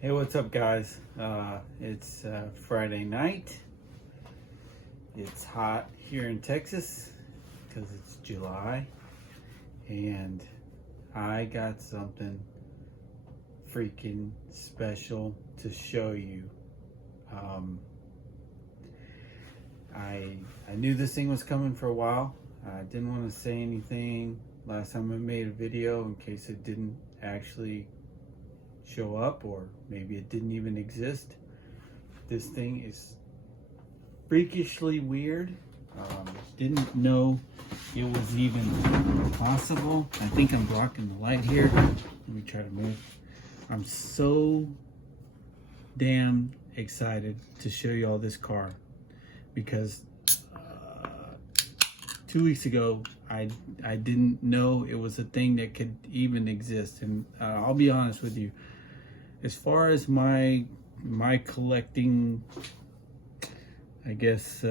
Hey, what's up, guys? It's Friday night. It's hot here in Texas because it's July, and I got something freaking special to show you. I knew this thing was coming for a while. I didn't want to say anything last time I made a video in case it didn't actually show up, or maybe it didn't even exist. This thing is freakishly weird. Didn't know it was even possible. I think I'm blocking the light here. Let me try to move. I'm so damn excited to show you all this car because 2 weeks ago I didn't know it was a thing that could even exist. And I'll be honest with you, as far as my collecting, I guess,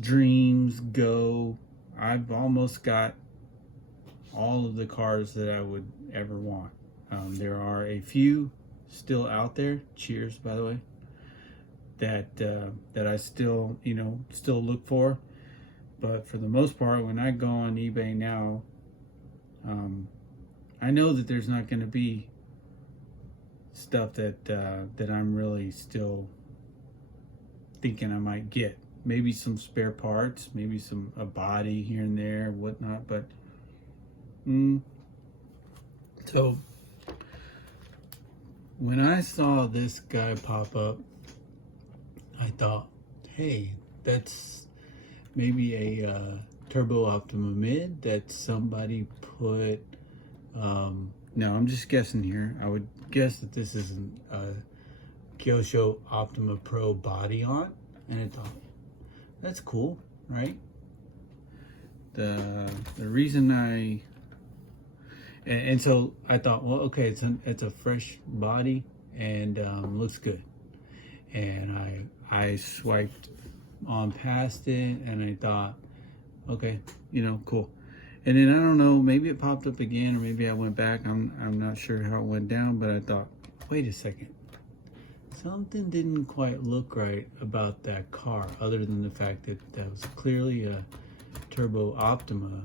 dreams go, I've almost got all of the cars that I would ever want. There are a few still out there, cheers by the way, that I still look for. But for the most part, when I go on eBay now, I know that there's not going to be stuff that I'm really still thinking I might get. Maybe some spare parts, maybe a body here and there, whatnot. But so when I saw this guy pop up, I thought, hey, that's maybe a Turbo Optima mid that somebody put. Now I'm just guessing here. I would guess that this is a Kyosho Optima Pro body on, and I thought that's cool, right? The reason and so I thought, well, okay, it's a fresh body and looks good, and I swiped on past it, and I thought, okay, cool. And then I don't know, maybe it popped up again, or maybe I went back. I'm not sure how it went down, but I thought, wait a second. Something didn't quite look right about that car, other than the fact that that was clearly a Turbo Optima,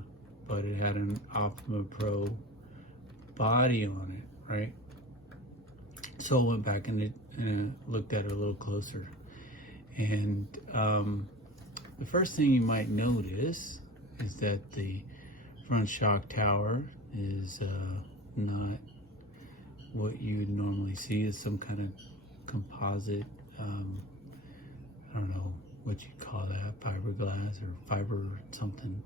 but it had an Optima Pro body on it, right? So I went back and looked at it a little closer. And the first thing you might notice is that the front shock tower is not what you would normally see. Is some kind of composite, I don't know what you call that, fiberglass or fiber something.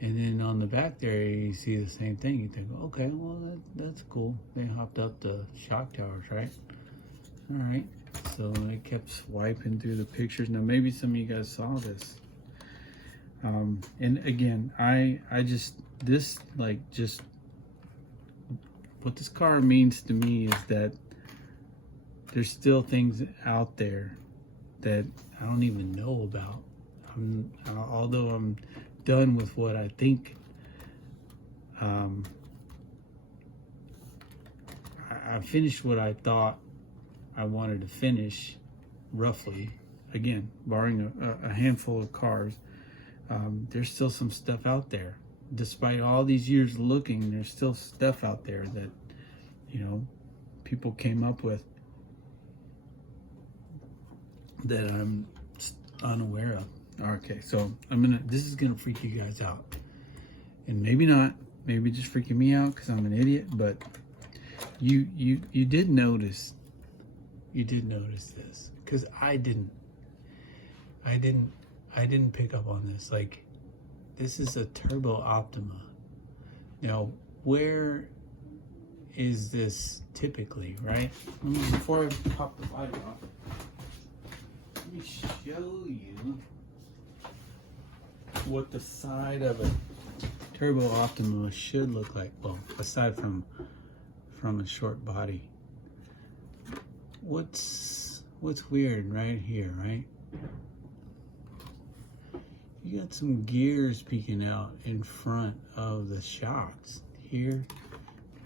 And then on the back there you see the same thing. You think, okay, well that's cool. They hopped up the shock towers, right? All right, so I kept swiping through the pictures. Now maybe some of you guys saw this. And again, I just what this car means to me is that there's still things out there that I don't even know about. Although I'm done with what I think, I finished what I thought I wanted to finish, roughly. Again, barring a handful of cars. There's still some stuff out there. Despite all these years looking, there's still stuff out there that, people came up with that I'm unaware of. Okay, so this is gonna freak you guys out. And maybe not, maybe just freaking me out because I'm an idiot, but you did notice this, because I didn't pick up on this. Like, this is a Turbo Optima. Now, where is this typically, right? Before I pop the light off, let me show you what the side of a Turbo Optima should look like. Well, aside from a short body. What's weird right here, right? You got some gears peeking out in front of the shocks here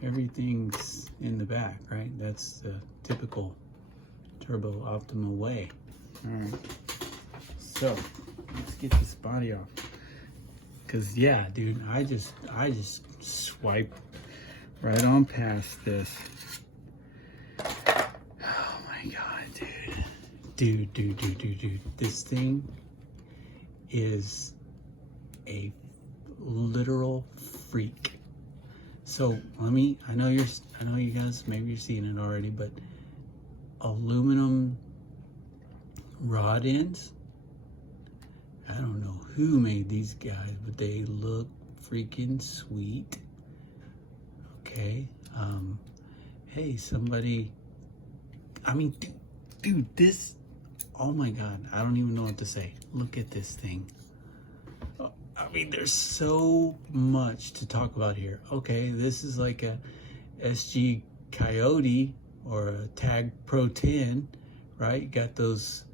everything's in the back, right? That's the typical Turbo Optima way. All right, so let's get this body off. Cause yeah, dude, I just swiped right on past this. Oh my god, dude. This thing is a literal freak. So I know you guys, maybe you're seeing it already, but aluminum rod ends. I don't know who made these guys, but they look freaking sweet. Okay. Hey, somebody, dude, this, oh my god, I don't even know what to say. Look at this thing. There's so much to talk about here. Okay, this is like a SG Coyote or a Tag Pro 10, right? You got those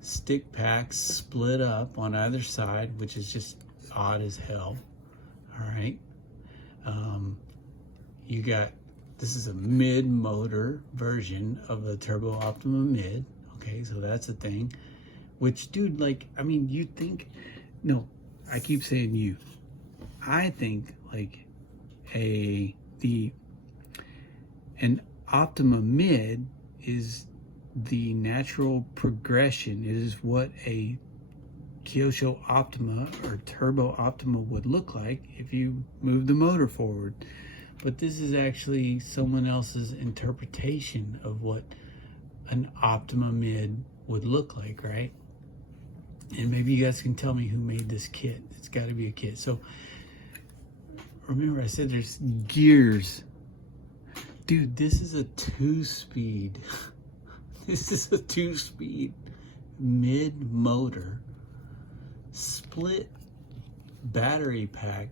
stick packs split up on either side, which is just odd as hell. All right. You got, this is a mid motor version of the Turbo Optima mid. Okay, so that's a thing. Which, dude, like, you think, no, I keep saying you. I think like an Optima mid is the natural progression. It is what a Kyosho Optima or Turbo Optima would look like if you move the motor forward. But this is actually someone else's interpretation of what an Optima mid would look like, right? And maybe you guys can tell me who made this kit. It's got to be a kit. So remember I said there's gears. Dude, this is a 2-speed. This is a 2-speed mid motor, split battery pack,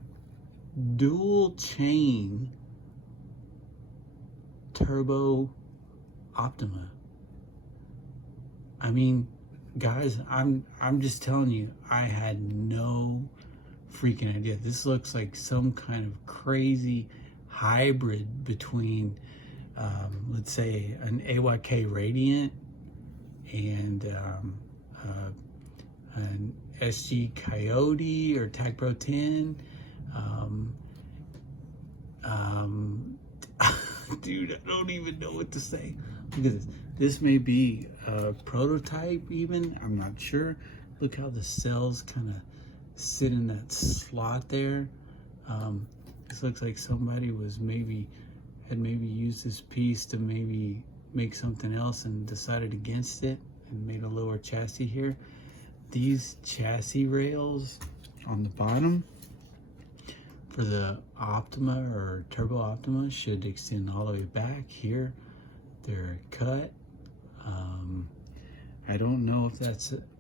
dual chain Turbo Optima. Guys, I'm just telling you, I had no freaking idea. This looks like some kind of crazy hybrid between, let's say, an AYK Radiant and an SG Coyote or Tag Pro 10. Dude, I don't even know what to say. Look at this. This may be a prototype even. I'm not sure. Look how the cells kind of sit in that slot there. This looks like somebody had maybe used this piece to maybe make something else and decided against it and made a lower chassis here. These chassis rails on the bottom for the Optima or Turbo Optima should extend all the way back here. They're cut. I don't know if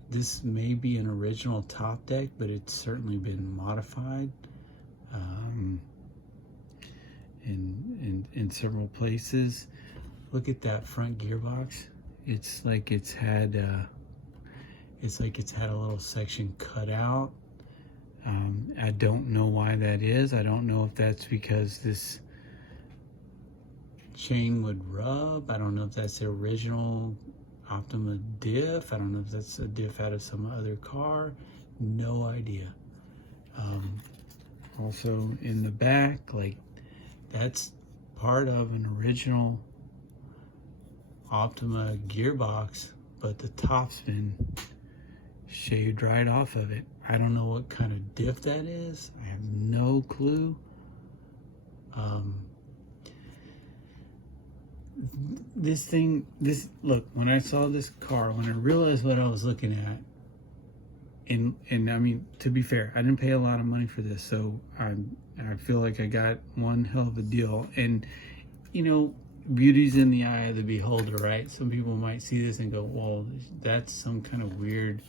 this may be an original top deck, but it's certainly been modified in several places. Look at that front gearbox. It's like it's had a little section cut out. I don't know why that is. I don't know if that's because this chain would rub. I don't know if that's the original Optima diff. I don't know if that's a diff out of some other car. No idea. Also in the back, like, that's part of an original Optima gearbox, but the top's been shaved right off of it. I don't know what kind of diff that is. I have no clue. Look, when I saw this car, when I realized what I was looking at, and to be fair, I didn't pay a lot of money for this, so I feel like I got one hell of a deal. And beauty's in the eye of the beholder, right? Some people might see this and go, well, that's some kind of weird,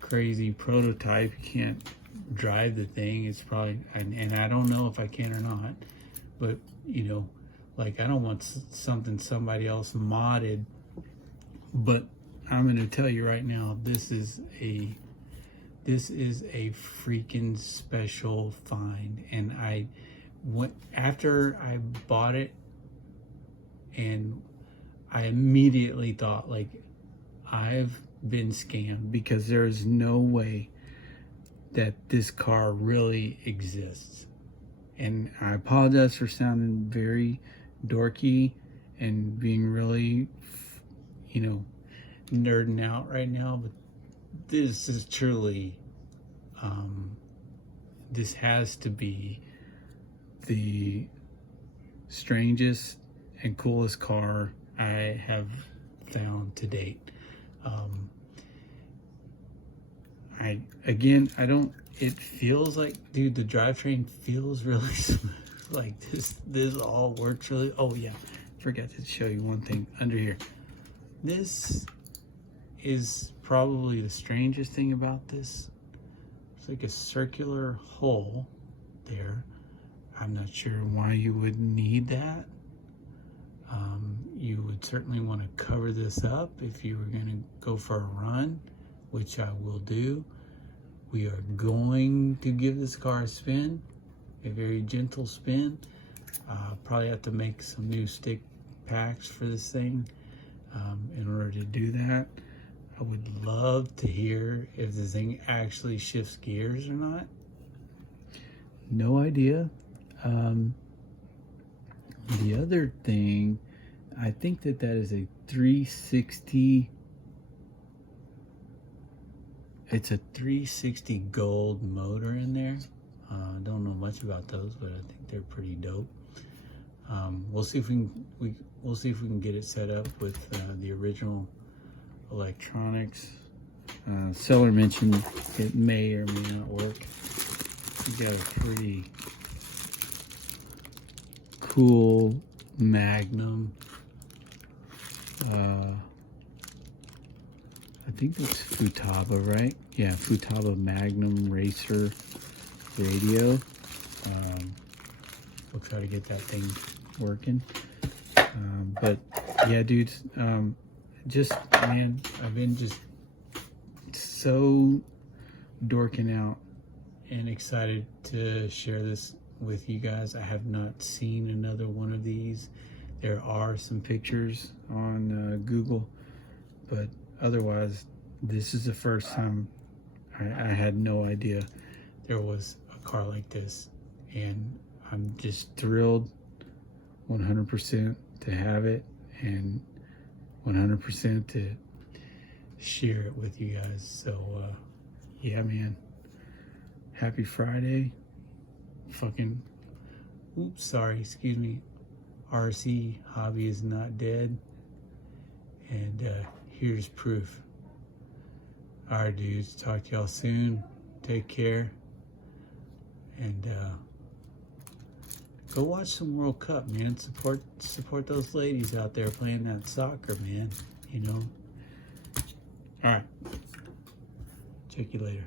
crazy prototype. You can't drive the thing. It's probably, and I don't know if I can or not, but like, I don't want something somebody else modded. But I'm going to tell you right now, this is a freaking special find. And after I bought it, and I immediately thought, like, I've been scammed, because there is no way that this car really exists. And I apologize for sounding very dorky and being really, nerding out right now, but this is truly, this has to be the strangest and coolest car I have found to date. It feels like, dude, the drivetrain feels really smooth. Like this all works really. Oh yeah, forgot to show you one thing under here. This is probably the strangest thing about this. It's like a circular hole there. I'm not sure why you would need that. You would certainly want to cover this up if you were going to go for a run, which I will do. We are going to give this car a spin, a very gentle spin. Probably have to make some new stick packs for this thing in order to do that. I would love to hear if this thing actually shifts gears or not. No idea. The other thing, I think that is a 360. It's a 360 gold motor in there. I don't know much about those, but I think they're pretty dope. We'll see if we'll see if we can get it set up with the original electronics. Seller mentioned it may or may not work. We got a pretty cool Magnum. I think it's Futaba, right? Yeah, Futaba Magnum Racer radio. We'll try to get that thing working. But yeah, dudes, man, I've been just so dorking out and excited to share this with you guys. I have not seen another one of these. There are some pictures on Google, but otherwise, this is the first time. I had no idea there was a car like this, and I'm just thrilled 100% to have it, and 100% to share it with you guys. So yeah, man, happy Friday. Excuse me, RC hobby is not dead, and here's proof. All right, dudes, talk to y'all soon. Take care, and go watch some World Cup, man. Support those ladies out there playing that soccer, man. All right, check you later.